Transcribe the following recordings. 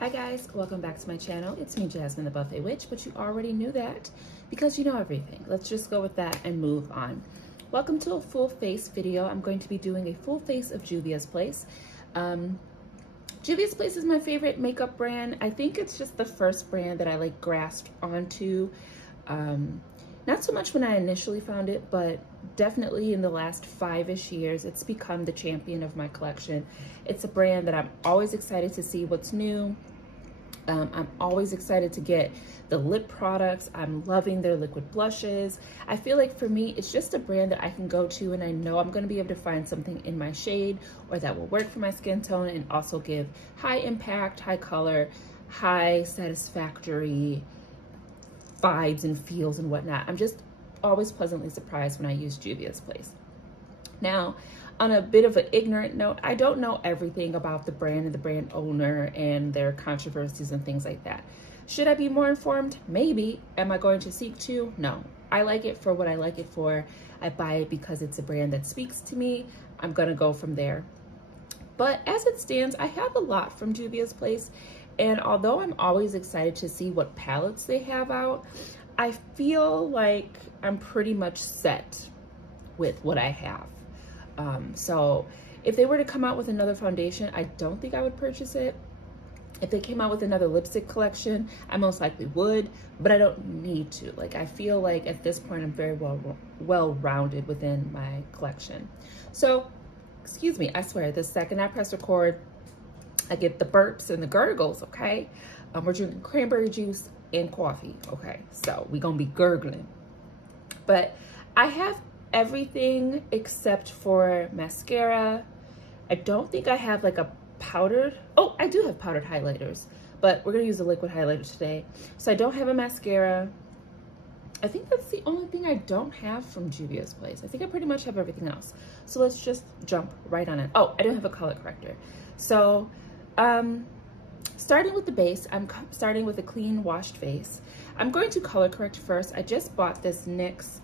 Hi guys, welcome back to my channel. It's me, Jasmine the Buffet Witch, but you already knew that because you know everything. Let's just go with that and move on. Welcome to a full face video. I'm going to be doing a full face of Juvia's Place. Juvia's Place is my favorite makeup brand. I think it's just the first brand that I like grasped onto. Not so much when I initially found it, but definitely in the last 5-ish years, it's become the champion of my collection. It's a brand that I'm always excited to see what's new. I'm always excited to get the lip products. I'm loving their liquid blushes. I feel like for me, it's just a brand that I can go to and I know I'm gonna be able to find something in my shade or that will work for my skin tone and also give high impact, high color, high satisfactory vibes and feels and whatnot. I'm just always pleasantly surprised when I use Juvia's Place. Now, on a bit of an ignorant note, I don't know everything about the brand and the brand owner and their controversies and things like that. Should I be more informed? Maybe. Am I going to seek to? No. I like it for what I like it for. I buy it because it's a brand that speaks to me. I'm gonna go from there. But as it stands, I have a lot from Juvia's Place. And although I'm always excited to see what palettes they have out, I feel like I'm pretty much set with what I have. So if they were to come out with another foundation, I don't think I would purchase it. If they came out with another lipstick collection, I most likely would, but I don't need to. Like, I feel like at this point, I'm very well-rounded within my collection. So, excuse me, I swear, the second I press record, I get the burps and the gurgles, okay? We're drinking cranberry juice and coffee, okay? So we're gonna be gurgling. But I have everything except for mascara. I don't think I have like a powdered, oh, I do have powdered highlighters, but we're gonna use a liquid highlighter today. So I don't have a mascara. I think that's the only thing I don't have from Juvia's Place. I think I pretty much have everything else. So let's just jump right on it. Oh, I don't have a color corrector. So, starting with the base, I'm starting with a clean washed face. I'm going to color correct first. I just bought this NYX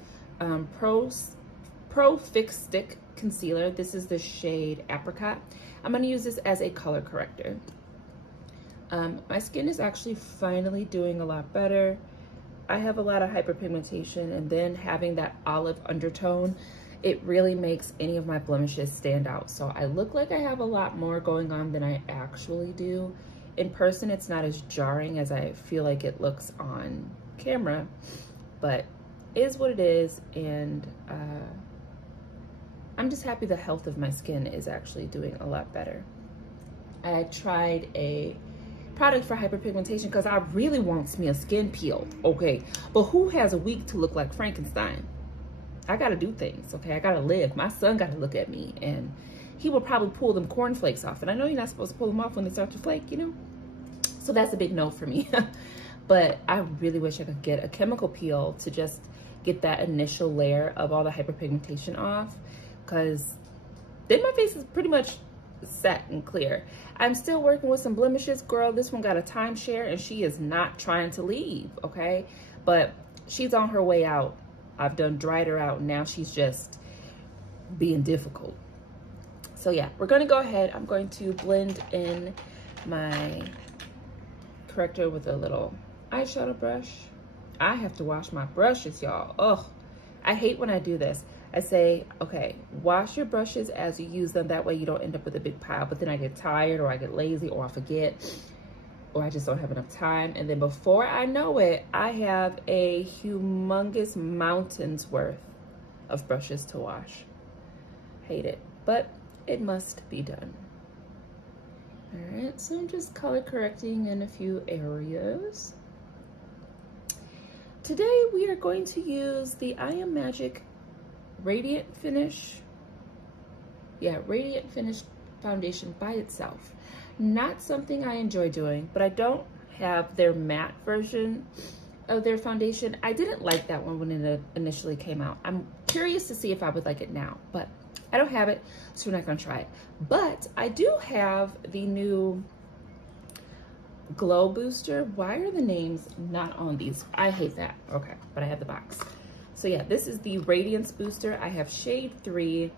Pro Fix Stick Concealer. This is the shade Apricot. I'm going to use this as a color corrector. My skin is actually finally doing a lot better. I have a lot of hyperpigmentation, and then having that olive undertone, it really makes any of my blemishes stand out. So I look like I have a lot more going on than I actually do. In person, it's not as jarring as I feel like it looks on camera, but it is what it is. And I'm just happy the health of my skin is actually doing a lot better. I tried a product for hyperpigmentation because I really want me a skin peel, okay? But who has a week to look like Frankenstein? I gotta do things, okay? I gotta live. My son gotta look at me, and he will probably pull them cornflakes off. And I know you're not supposed to pull them off when they start to flake, you know? So that's a big no for me. But I really wish I could get a chemical peel to just get that initial layer of all the hyperpigmentation off, because then my face is pretty much set and clear. I'm still working with some blemishes. Girl, this one got a timeshare, and she is not trying to leave, okay? But she's on her way out. I've done dried her out, and now she's just being difficult. So yeah, we're gonna go ahead. I'm going to blend in my corrector with a little eyeshadow brush. I have to wash my brushes, y'all. Oh, I hate when I do this. I say, okay, wash your brushes as you use them. That way you don't end up with a big pile, but then I get tired or I get lazy or I forget or I just don't have enough time. And then before I know it, I have a humongous mountain's worth of brushes to wash. Hate it, but it must be done. All right, so I'm just color correcting in a few areas. Today we are going to use the I Am Magic Radiant Finish. Yeah, Radiant Finish foundation by itself. Not something I enjoy doing, but I don't have their matte version of their foundation. I didn't like that one when it initially came out. I'm curious to see if I would like it now, but I don't have it, so we're not gonna try it. But I do have the new Glow Booster. Why are the names not on these? I hate that. Okay, but I have the box. So yeah, this is the Radiance Booster. I have shade 3.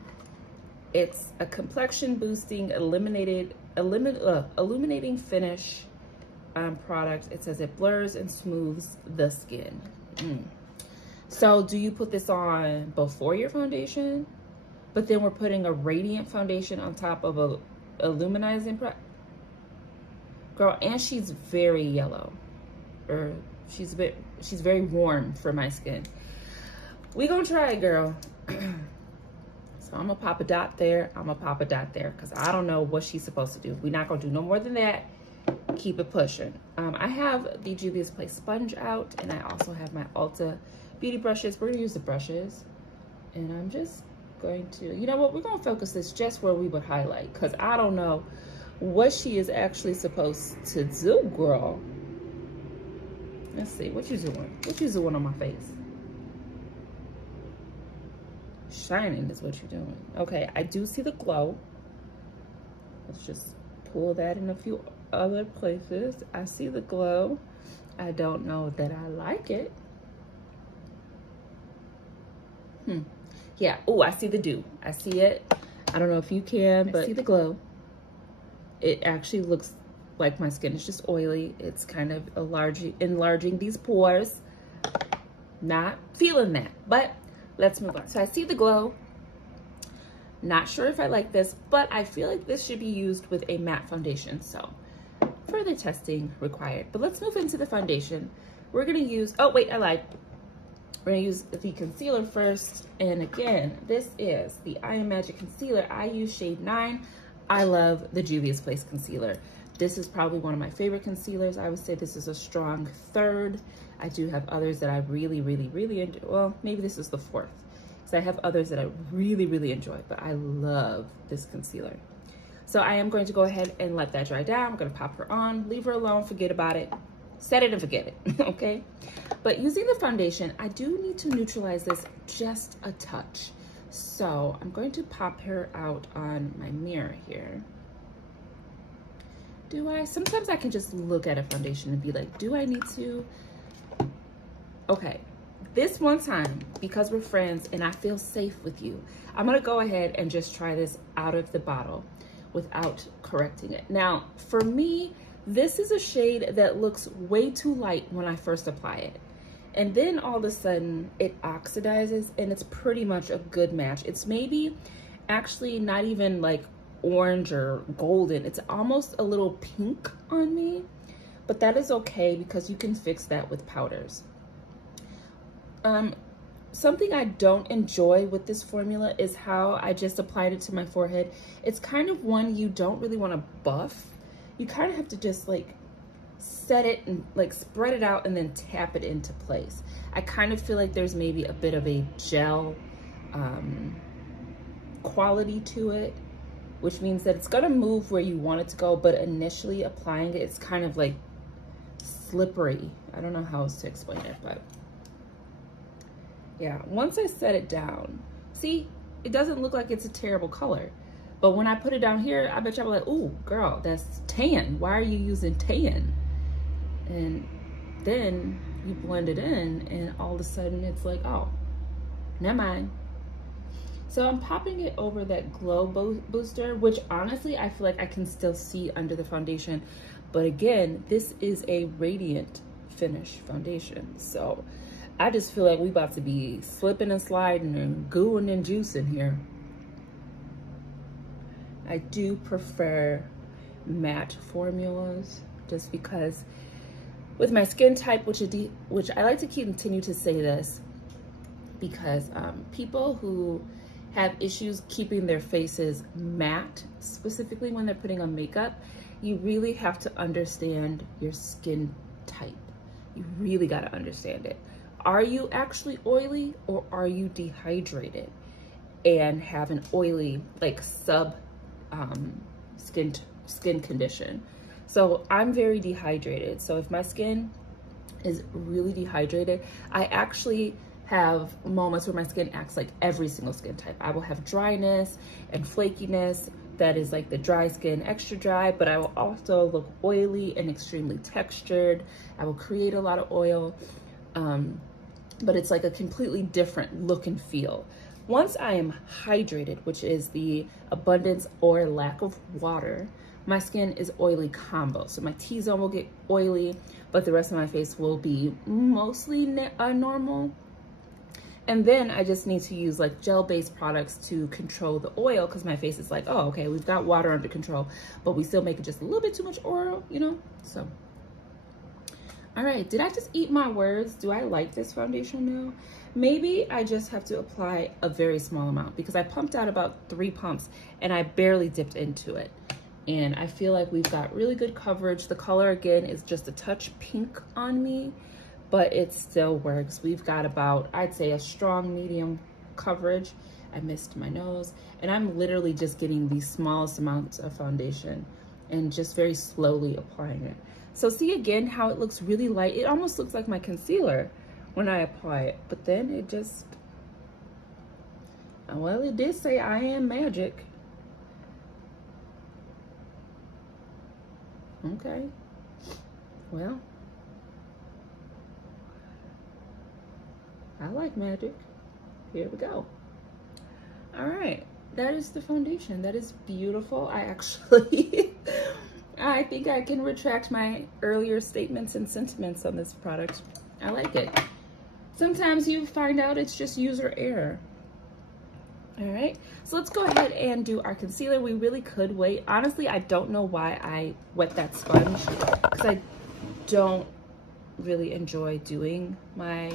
It's a complexion boosting illuminating finish product. It says it blurs and smooths the skin. So do you put this on before your foundation? But then we're putting a radiant foundation on top of a illuminizing girl, and she's very yellow, or she's very warm for my skin. We gonna try it, girl. So I'm gonna pop a dot there, I'm gonna pop a dot there, because I don't know what she's supposed to do. We're not gonna do no more than that. Keep it pushing. I have the Juvia's Place sponge out, and I also have my Ulta beauty brushes. We're gonna use the brushes, and I'm just going to, you know what, we're gonna focus this just where we would highlight, because I don't know what she is actually supposed to do, girl. Let's see, what you doing? What you doing on my face? Shining is what you're doing. Okay, I do see the glow. Let's just pull that in a few other places. I see the glow. I don't know that I like it. Yeah, oh, I see the dew. I see it. I don't know if you can, but I see the glow. It actually looks like my skin is just oily. It's kind of enlarging these pores. Not feeling that, but let's move on. So I see the glow. Not sure if I like this, but I feel like this should be used with a matte foundation. So further testing required. But let's move into the foundation. We're gonna use, oh wait, I lied. We're gonna use the concealer first. And again, this is the I Am Magic Concealer. I use shade 9. I love the Juvia's Place concealer. This is probably one of my favorite concealers. I would say this is a strong third. I do have others that I really enjoy. Well, maybe this is the fourth. So I have others that I really enjoy, but I love this concealer. So I am going to go ahead and let that dry down. I'm gonna pop her on, leave her alone, forget about it. Set it and forget it, okay? But using the foundation, I do need to neutralize this just a touch. So I'm going to pop her out on my mirror here. Sometimes I can just look at a foundation and be like, do I need to? Okay, this one time, because we're friends and I feel safe with you, I'm gonna go ahead and just try this out of the bottle without correcting it. Now, for me, this is a shade that looks way too light when I first apply it. And then all of a sudden it oxidizes and it's pretty much a good match. It's maybe actually not even like orange or golden. It's almost a little pink on me, but that is okay because you can fix that with powders. Something I don't enjoy with this formula is how I just applied it to my forehead. It's kind of one you don't really want to buff. You kind of have to just like set it and like spread it out and then tap it into place. I kind of feel like there's maybe a bit of a gel quality to it, which means that it's gonna move where you want it to go, but initially applying it, it's kind of like slippery. I don't know how else to explain it, but yeah, once I set it down, see, it doesn't look like it's a terrible color. But when I put it down here, I bet y'all like, ooh, girl, that's tan. Why are you using tan? And then you blend it in and all of a sudden it's like, oh, never mind. So I'm popping it over that glow booster, which honestly, I feel like I can still see under the foundation. But again, this is a radiant finish foundation. So I just feel like we about to be slipping and sliding and gooing and juicing here. I do prefer matte formulas just because with my skin type, which I like to continue to say this, because people who have issues keeping their faces matte, specifically when they're putting on makeup, you really have to understand your skin type. You really got to understand it. Are you actually oily or are you dehydrated and have an oily, like skin condition? So I'm very dehydrated. So if my skin is really dehydrated, I actually have moments where my skin acts like every single skin type. I will have dryness and flakiness that is like the dry skin, extra dry, but I will also look oily and extremely textured. I will create a lot of oil, but it's like a completely different look and feel. Once I am hydrated, which is the abundance or lack of water, my skin is oily combo. So my T-zone will get oily, but the rest of my face will be mostly normal. And then I just need to use like gel-based products to control the oil, because my face is like, oh, okay, we've got water under control, but we still make it just a little bit too much oil, you know? So, all right, did I just eat my words? Do I like this foundation now? Maybe I just have to apply a very small amount, because I pumped out about 3 pumps and I barely dipped into it. And I feel like we've got really good coverage. The color, again, is just a touch pink on me, but it still works. We've got about, I'd say, a strong medium coverage. I missed my nose. And I'm literally just getting the smallest amounts of foundation and just very slowly applying it. So see again how it looks really light. It almost looks like my concealer when I apply it, but then it just, well, it did say I am magic. Okay, well, I like magic. Here we go. All right, that is the foundation. That is beautiful. I actually, I think I can retract my earlier statements and sentiments on this product. I like it. Sometimes you find out it's just user error. All right, so let's go ahead and do our concealer. We really could wait. Honestly, I don't know why I wet that sponge, because I don't really enjoy doing my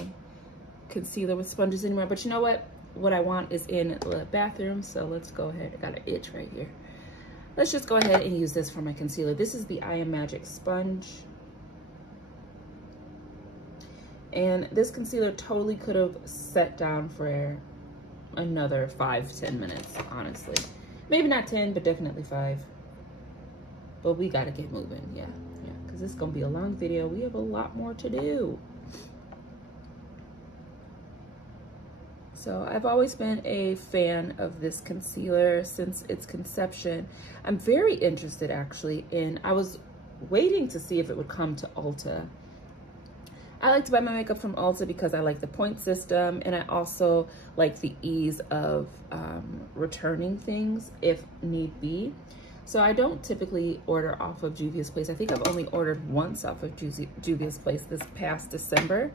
concealer with sponges anymore. But you know what? What I want is in the bathroom, so let's go ahead. I got an itch right here. Let's just go ahead and use this for my concealer. This is the I Am Magic sponge. And this concealer totally could have set down for another 5-10 minutes, honestly. Maybe not 10, but definitely 5. But we gotta get moving, yeah, because this is gonna be a long video. We have a lot more to do. So I've always been a fan of this concealer since its conception. I'm very interested actually I was waiting to see if it would come to Ulta. I like to buy my makeup from Ulta because I like the point system, and I also like the ease of returning things if need be. So I don't typically order off of Juvia's Place. I think I've only ordered once off of Juvia's Place this past December.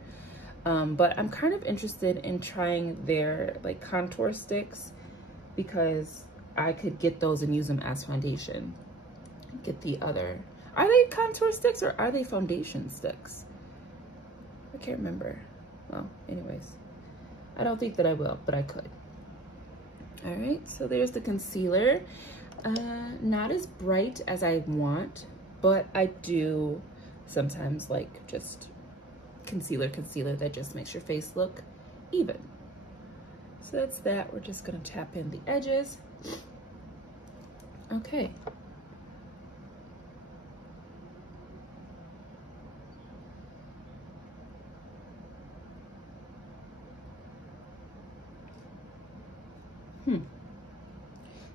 But I'm kind of interested in trying their like contour sticks, because I could get those and use them as foundation. Get the other, are they contour sticks or are they foundation sticks? I can't remember. Well, anyways, I don't think that I will, but I could. All right, so there's the concealer. Not as bright as I want, but I do sometimes like just concealer that just makes your face look even. So that's that. We're just gonna tap in the edges. Okay.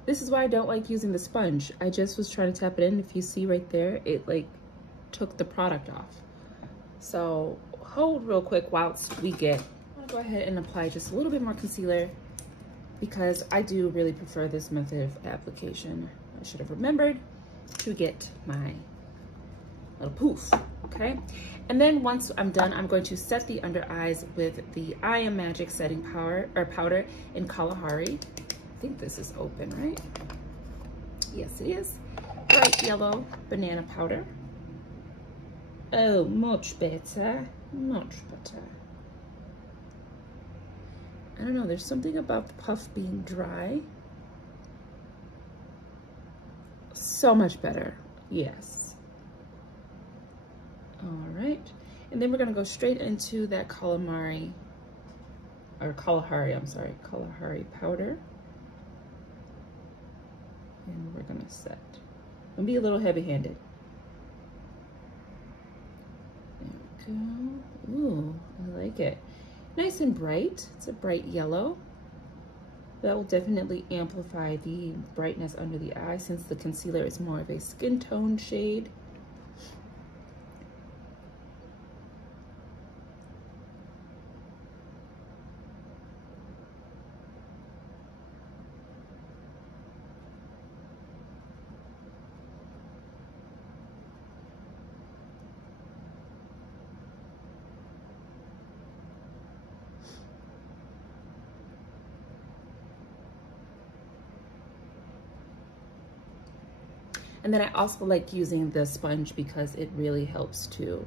This is why I don't like using the sponge. I just was trying to tap it in. If you see right there, it like took the product off. So hold real quick whilst we get, I'm gonna go ahead and apply just a little bit more concealer, because I do really prefer this method of application. I should have remembered to get my little poof, okay? And then once I'm done, I'm going to set the under eyes with the I Am Magic setting powder in Kalahari. I think this is open, right? Yes, it is. Bright yellow banana powder. Oh, much better, much better. I don't know, there's something about the puff being dry. So much better, yes. All right, and then we're gonna go straight into that Kalahari powder. And we're gonna set. And be a little heavy-handed. There we go. Ooh, I like it. Nice and bright. It's a bright yellow. That will definitely amplify the brightness under the eye, since the concealer is more of a skin tone shade. And then I also like using the sponge because it really helps to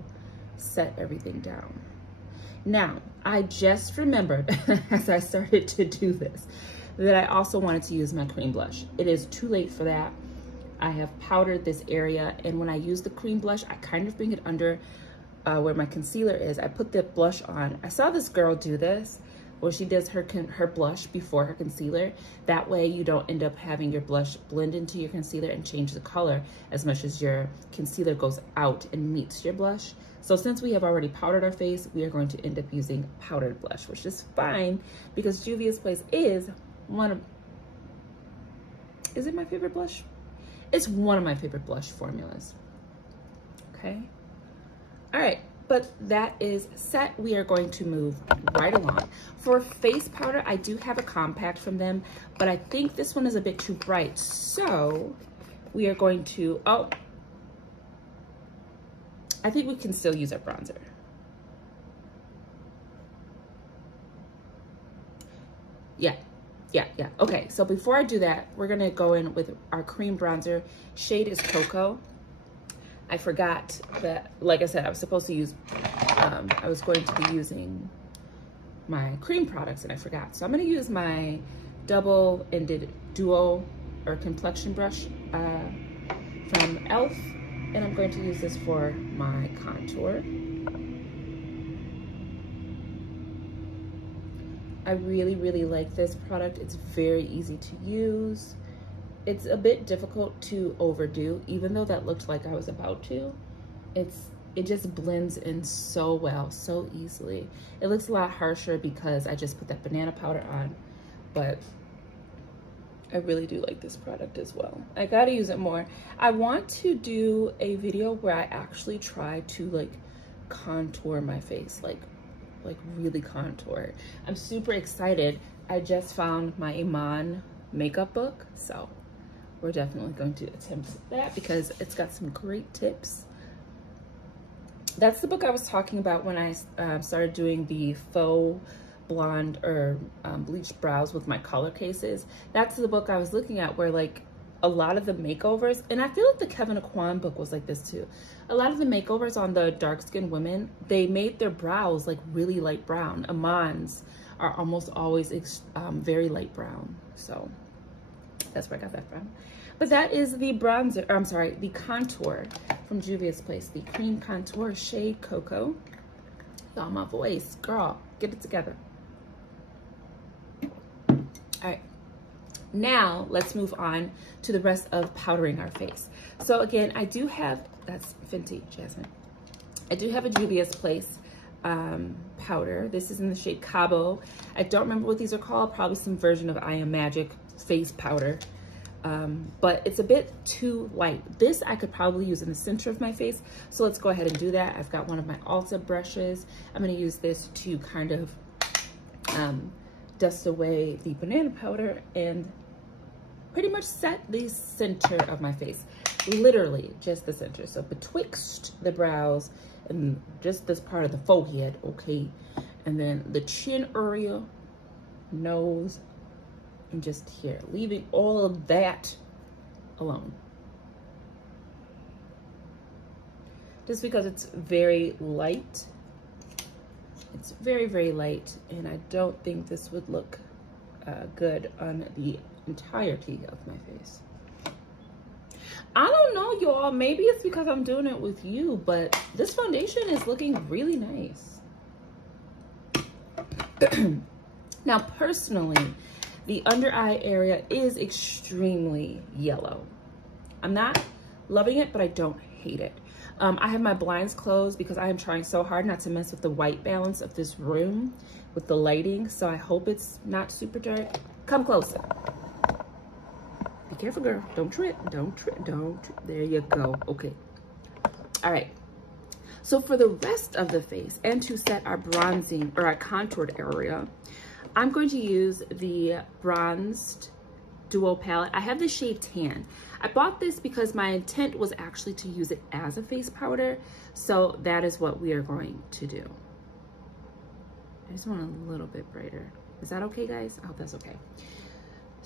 set everything down. Now, I just remembered as I started to do this, that I also wanted to use my cream blush. It is too late for that. I have powdered this area, and when I use the cream blush, I kind of bring it under where my concealer is. I put the blush on. I saw this girl do this, where she does her blush before her concealer. That way you don't end up having your blush blend into your concealer and change the color as much as your concealer goes out and meets your blush. So since we have already powdered our face, we are going to end up using powdered blush, which is fine because Juvia's Place is is it my favorite blush? It's one of my favorite blush formulas. Okay. All right. But that is set. We are going to move right along. For face powder, I do have a compact from them, but I think this one is a bit too bright. So we are going to, oh, I think we can still use our bronzer. Yeah. Okay, so before I do that, we're gonna go in with our cream bronzer. Shade is Cocoa. I forgot that, like I said, I was supposed to use, I was going to be using my cream products and I forgot. So I'm gonna use my double-ended duo or complexion brush from e.l.f. And I'm going to use this for my contour. I really, really like this product. It's very easy to use. It's a bit difficult to overdo, even though that looked like I was about to. It just blends in so well, so easily. It looks a lot harsher because I just put that banana powder on, but I really do like this product as well. I gotta use it more. I want to do a video where I actually try to like contour my face, like really contour. I'm super excited. I just found my Iman makeup book, so we're definitely going to attempt that because it's got some great tips. That's the book I was talking about when I started doing the faux blonde or bleached brows with my color cases. That's the book I was looking at where like a lot of the makeovers, and I feel like the Kevin Aquan book was like this too. A lot of the makeovers on the dark-skinned women, they made their brows like really light brown. Iman's are almost always very light brown. So that's where I got that from. But that is the bronzer, or I'm sorry, the contour from Juvia's Place, the cream contour shade Cocoa. Y'all, my voice, girl, get it together. All right. Now let's move on to the rest of powdering our face. So again, I do have, that's Fenty, Jasmine. I do have a Juvia's Place powder. This is in the shade Cabo. I don't remember what these are called, probably some version of I Am Magic face powder. But it's a bit too light. This I could probably use in the center of my face. So let's go ahead and do that. I've got one of my Ulta brushes. I'm gonna use this to kind of dust away the banana powder and pretty much set the center of my face. Literally just the center. So betwixt the brows and just this part of the forehead, okay? And then the chin area, nose, and just here, leaving all of that alone. Just because it's very light. It's very, very light, and I don't think this would look good on the entirety of my face. I don't know, y'all. Maybe it's because I'm doing it with you, but this foundation is looking really nice. Now, personally, the under eye area is extremely yellow. I'm not loving it, but I don't hate it. I have my blinds closed because I am trying so hard not to mess with the white balance of this room with the lighting. So I hope it's not super dark. Come closer. Be careful, girl. Don't trip. Don't trip. Don't trip. There you go. Okay. All right. So for the rest of the face and to set our bronzing or our contoured area, I'm going to use the bronzed duo palette. I have the shade Tan. I bought this because my intent was actually to use it as a face powder. So that is what we are going to do. I just want a little bit brighter. Is that okay, guys? I hope that's okay.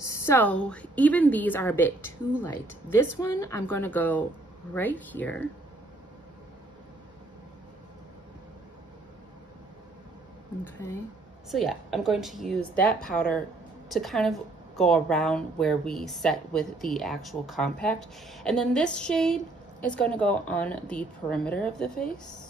So even these are a bit too light. This one, I'm gonna go right here. Okay, so yeah, I'm going to use that powder to kind of go around where we set with the actual compact. And then this shade is going to go on the perimeter of the face.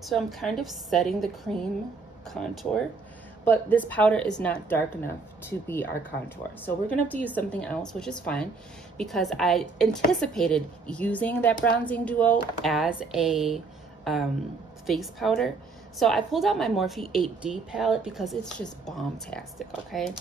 So I'm kind of setting the cream contour, but this powder is not dark enough to be our contour. So we're gonna have to use something else, which is fine, because I anticipated using that bronzing duo as a face powder. So I pulled out my Morphe 8D palette because it's just bomb-tastic, okay?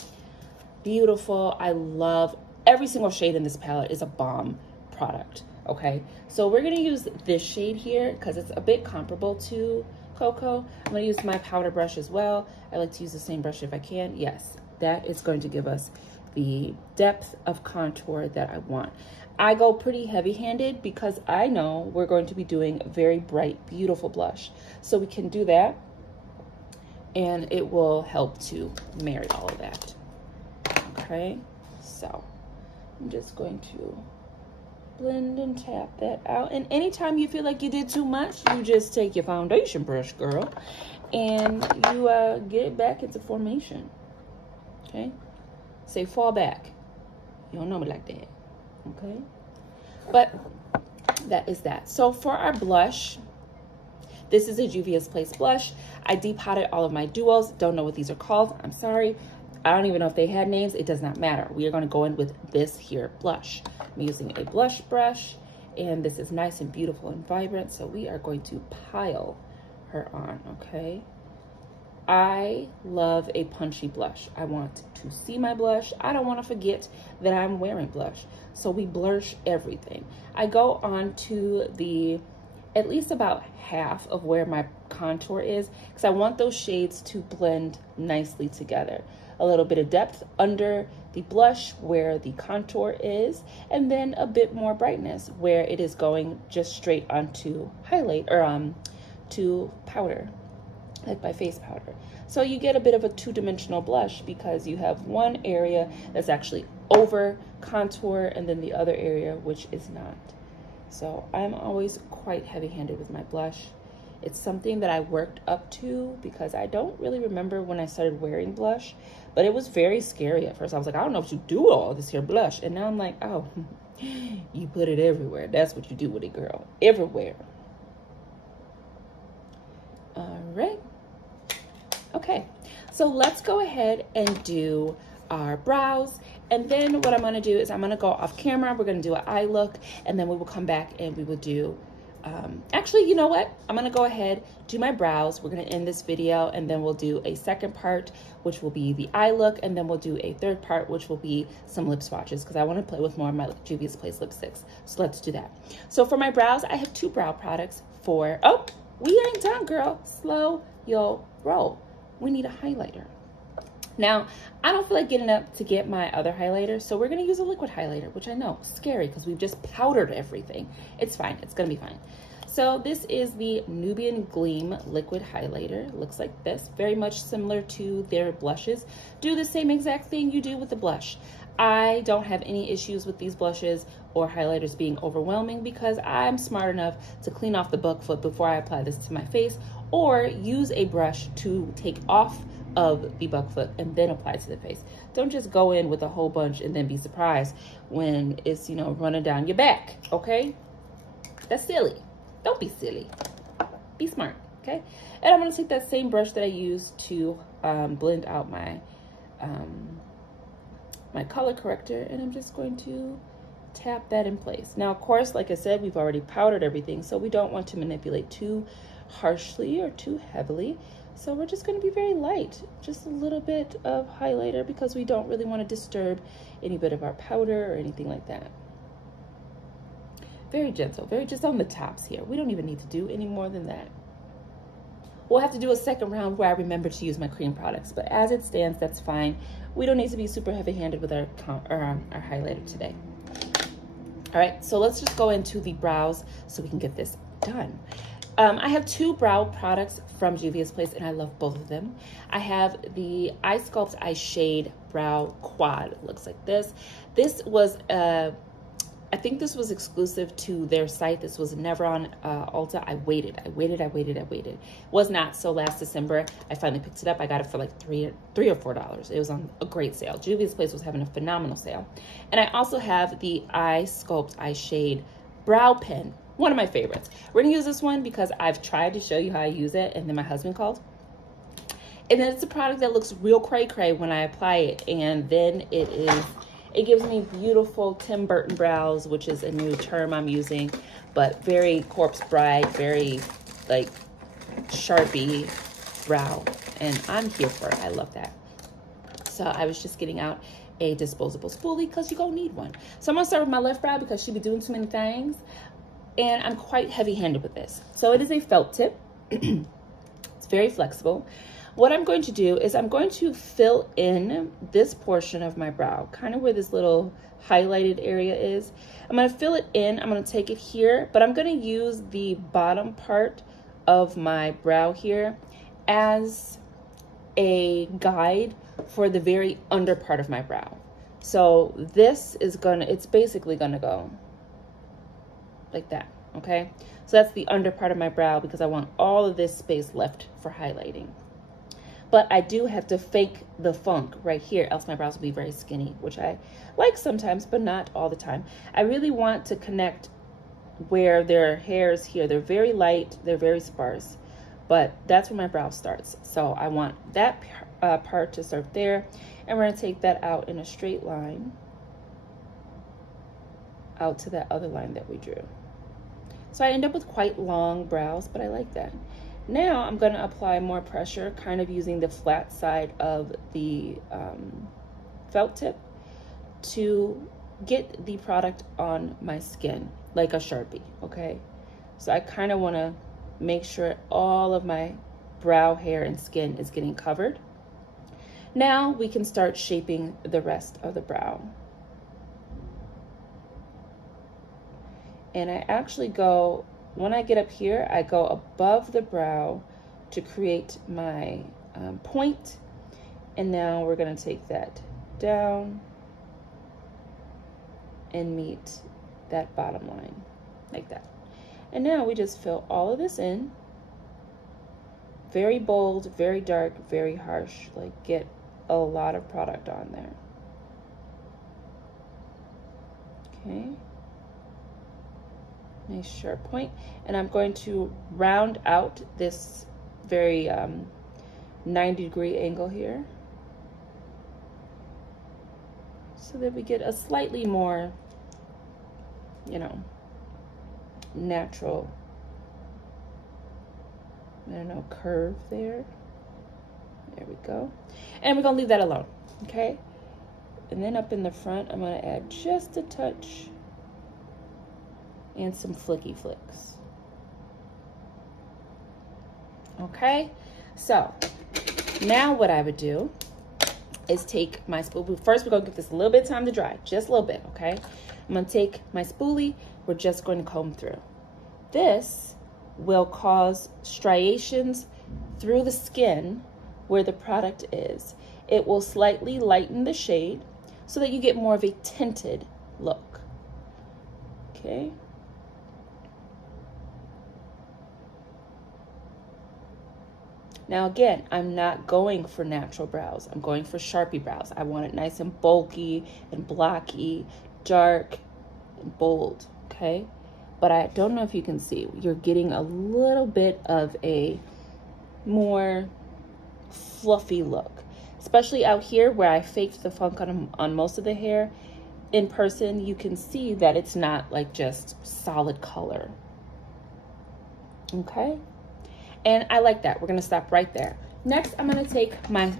Beautiful. I love every single shade in this palette is a bomb product. Okay, so we're gonna use this shade here because it's a bit comparable to Cocoa. I'm gonna use my powder brush as well. I like to use the same brush if I can. Yes, that is going to give us the depth of contour that I want. I go pretty heavy-handed because I know we're going to be doing a very bright, beautiful blush. So we can do that and it will help to marry all of that. Okay, so I'm just going to blend and tap that out. And anytime you feel like you did too much, you just take your foundation brush, girl, and you get it back into formation. Okay, say fall back. You don't know me like that. Okay, but that is that. So for our blush, this is a Juvia's Place blush. I depotted all of my duos. Don't know what these are called. I'm sorry. I don't even know if they had names. It does not matter. We are going to go in with this here blush. I'm using a blush brush, and this is nice and beautiful and vibrant. So we are going to pile her on, okay? I love a punchy blush. I want to see my blush. I don't want to forget that I'm wearing blush. So we blush everything. I go on to the at least about half of where my contour is because I want those shades to blend nicely together. A little bit of depth under the blush where the contour is, and then a bit more brightness where it is going just straight onto highlight or to powder, like my face powder. So you get a bit of a two-dimensional blush because you have one area that's actually over contour and then the other area which is not. So I'm always quite heavy-handed with my blush. It's something that I worked up to because I don't really remember when I started wearing blush, but it was very scary at first. I was like, I don't know what you do with all this here blush. And now I'm like, oh, you put it everywhere. That's what you do with it, girl. Everywhere. All right. Okay, so let's go ahead and do our brows. And then what I'm gonna do is I'm gonna go off camera. We're gonna do an eye look, and then we will come back and we will do, actually, you know what? I'm gonna go ahead, do my brows. We're gonna end this video, and then we'll do a second part, which will be the eye look, and then we'll do a third part, which will be some lip swatches, because I wanna play with more of my Juvia's Place lipsticks. So let's do that. So for my brows, I have two brow products for, oh, we ain't done, girl. Slow your roll. We need a highlighter. Now, I don't feel like getting up to get my other highlighter, so we're gonna use a liquid highlighter, which I know, scary, because we've just powdered everything. It's fine, it's gonna be fine. So this is the Nubian Gleam liquid highlighter. Looks like this, very much similar to their blushes. Do the same exact thing you do with the blush. I don't have any issues with these blushes or highlighters being overwhelming because I'm smart enough to clean off the buck foot before I apply this to my face, or use a brush to take off of the buck foot and then apply to the face. Don't just go in with a whole bunch and then be surprised when it's, you know, running down your back, okay? That's silly. Don't be silly. Be smart, okay? And I'm gonna take that same brush that I used to blend out my my color corrector, and I'm just going to tap that in place. Now, of course, like I said, we've already powdered everything, so we don't want to manipulate too harshly or too heavily. So we're just going to be very light, just a little bit of highlighter because we don't really want to disturb any bit of our powder or anything like that. Very gentle, very just on the tops here. We don't even need to do any more than that. We'll have to do a second round where I remember to use my cream products, but as it stands, that's fine. We don't need to be super heavy-handed with our highlighter today. All right, so let's just go into the brows so we can get this done. I have two brow products from Juvia's Place, and I love both of them. I have the Eye Sculpt Eye Shade Brow Quad. It looks like this. This was, I think this was exclusive to their site. This was never on Ulta. I waited. Was not, so last December, I finally picked it up. I got it for like $3 or $4. It was on a great sale. Juvia's Place was having a phenomenal sale. And I also have the Eye Sculpt Eye Shade Brow Pen. One of my favorites. We're gonna use this one because I've tried to show you how I use it, and then my husband called. And then it's a product that looks real cray-cray when I apply it, and then it gives me beautiful Tim Burton brows, which is a new term I'm using, but very Corpse Bride, very like Sharpie brow, and I'm here for it. I love that. So I was just getting out a disposable spoolie because you're gonna need one. So I'm gonna start with my left brow because she be doing too many things. And I'm quite heavy-handed with this. So it is a felt tip. It's very flexible. What I'm going to do is I'm going to fill in this portion of my brow, kind of where this little highlighted area is. I'm going to fill it in. I'm going to take it here, but I'm going to use the bottom part of my brow here as a guide for the very under part of my brow. So this is it's basically gonna go like that, okay? So that's the under part of my brow because I want all of this space left for highlighting. But I do have to fake the funk right here, else my brows will be very skinny, which I like sometimes, but not all the time. I really want to connect where there are hairs here. They're very light, they're very sparse, but that's where my brow starts. So I want that part to start there, and we're gonna take that out in a straight line out to that other line that we drew. So I end up with quite long brows, but I like that. Now I'm going to apply more pressure, kind of using the flat side of the felt tip to get the product on my skin like a Sharpie, okay? So I kind of want to make sure all of my brow hair and skin is getting covered. Now we can start shaping the rest of the brow. And I actually go, when I get up here, I go above the brow to create my point. And now we're gonna take that down and meet that bottom line, like that. And now we just fill all of this in. Very bold, very dark, very harsh, like get a lot of product on there. Okay. Nice sharp point. And I'm going to round out this very 90-degree angle here so that we get a slightly more, you know, natural, I don't know, curve there. There we go. And we're gonna leave that alone, okay? And then up in the front, I'm gonna add just a touch and some flicky flicks. Okay, so now what I would do is take my spoolie. First, we're gonna give this a little bit of time to dry, just a little bit, okay? I'm gonna take my spoolie, we're just going to comb through. This will cause striations through the skin where the product is. It will slightly lighten the shade so that you get more of a tinted look, okay? Now again, I'm not going for natural brows. I'm going for Sharpie brows. I want it nice and bulky and blocky, dark and bold, okay? But I don't know if you can see, you're getting a little bit of a more fluffy look, especially out here where I faked the funk on most of the hair. In person, you can see that it's not like just solid color, okay? And I like that. We're gonna stop right there. Next, I'm gonna take my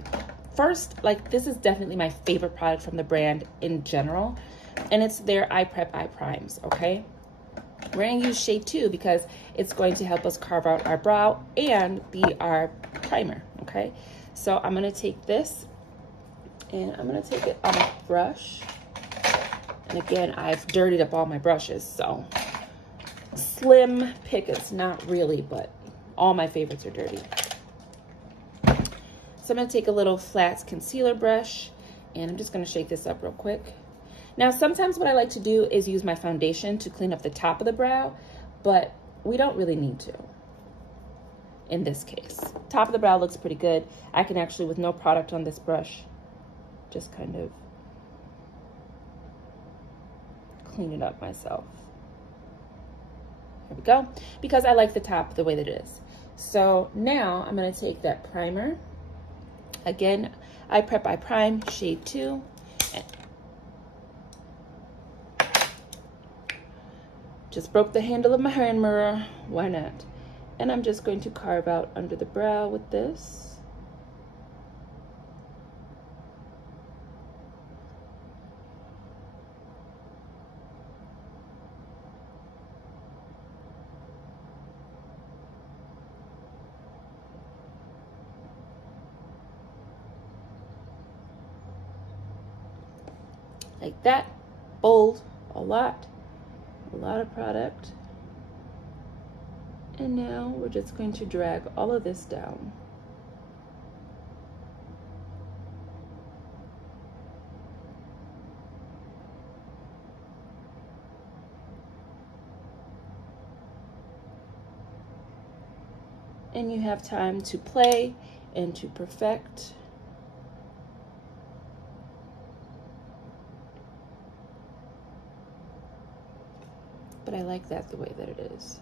first, like this is definitely my favorite product from the brand in general, and it's their Eye Prep Eye Primes, okay? We're gonna use shade 2 because it's going to help us carve out our brow and be our primer, okay? So I'm gonna take this and I'm gonna take it on a brush. And again, I've dirtied up all my brushes, so slim pickets, not really, but all my favorites are dirty. So I'm gonna take a little flat concealer brush and I'm just gonna shake this up real quick. Now, sometimes what I like to do is use my foundation to clean up the top of the brow, but we don't really need to in this case. Top of the brow looks pretty good. I can actually, with no product on this brush, just kind of clean it up myself. There we go, because I like the top the way that it is. So now I'm gonna take that primer. Again, I prep, I prime, shade 2. Just broke the handle of my hand mirror, why not? And I'm just going to carve out under the brow with this. Like that, bold, a lot of product. And now we're just going to drag all of this down. And you have time to play and to perfect. But I like that the way that it is.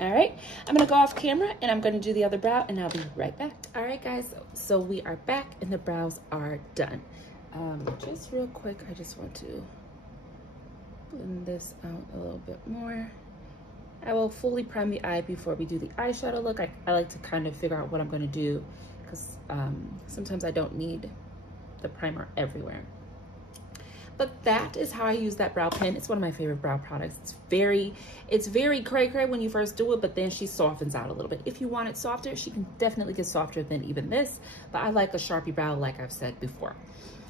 All right, I'm gonna go off camera and I'm gonna do the other brow and I'll be right back. All right, guys, so we are back and the brows are done. Just real quick, I just want to blend this out a little bit more. I will fully prime the eye before we do the eyeshadow look. I like to kind of figure out what I'm gonna do because sometimes I don't need the primer everywhere. But that is how I use that brow pen. It's one of my favorite brow products. It's very cray-cray when you first do it, but then she softens out a little bit. If you want it softer, she can definitely get softer than even this, but I like a Sharpie brow like I've said before.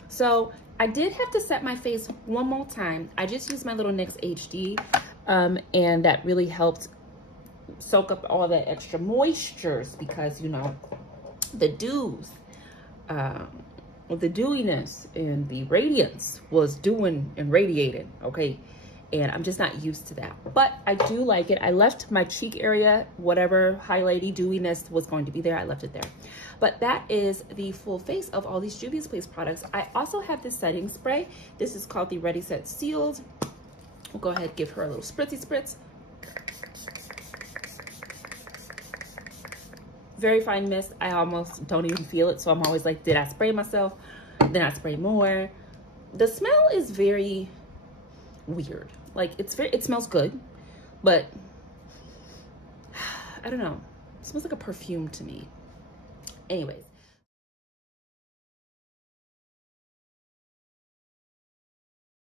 So I did have to set my face one more time. I just used my little NYX HD, and that really helped soak up all the extra moistures because, you know, the dews, the dewiness and the radiance was doing and radiating, okay? And I'm just not used to that, but I do like it. I left my cheek area, whatever highlighty dewiness was going to be there, I left it there. But that is the full face of all these Juvia's Place products. I also have this setting spray. This is called the Ready Set Sealed. We'll go ahead and give her a little spritzy spritz. Very fine mist. I almost don't even feel it, so I'm always like, did I spray myself? Then I spray more. The smell is very weird. Like it smells good, but I don't know. It smells like a perfume to me. Anyways,